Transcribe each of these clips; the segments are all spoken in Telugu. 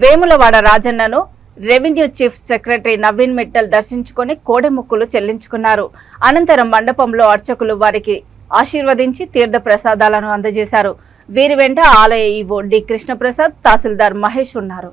Vemulawada రాజన్నను revenue chief secretary Naveen Mittal దర్శించుకొని కోడెముక్కులు చెల్లించుకున్నారు అనంతరం మండపంలో అర్చకులు వారికి ఆశీర్వదించి తీర్థ ప్రసాదాలను అందజేశారు వీరి వెంట ఆలయ ఈవో డి కృష్ణప్రసాద్ తహసీల్దార్ మహేష్ ఉన్నారు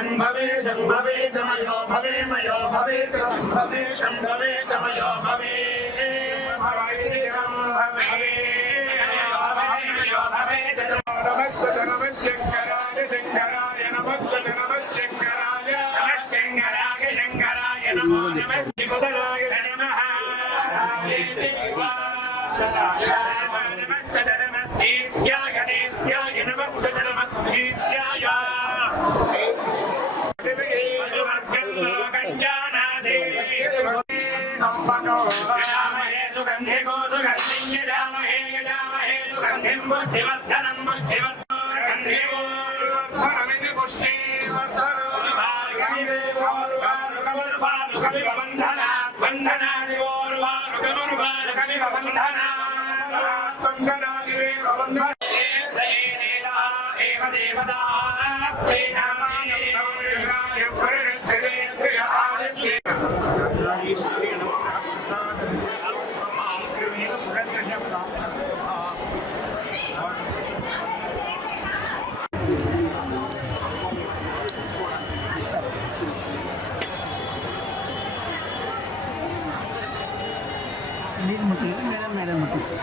शम्भवे शम्भवे तमयो भवे मयो भवे शम्भवे शम्भवे तमयो भवे भवे शम्भवे भवे मयो भवे नमस्ते नमस्ते सुगन्धिको सुगन्धिं यजामहे यजामहे सुगन्धिं पुष्टिवर्धनं पुष्टिवर्धनम् Need mutis, meron meron mutis.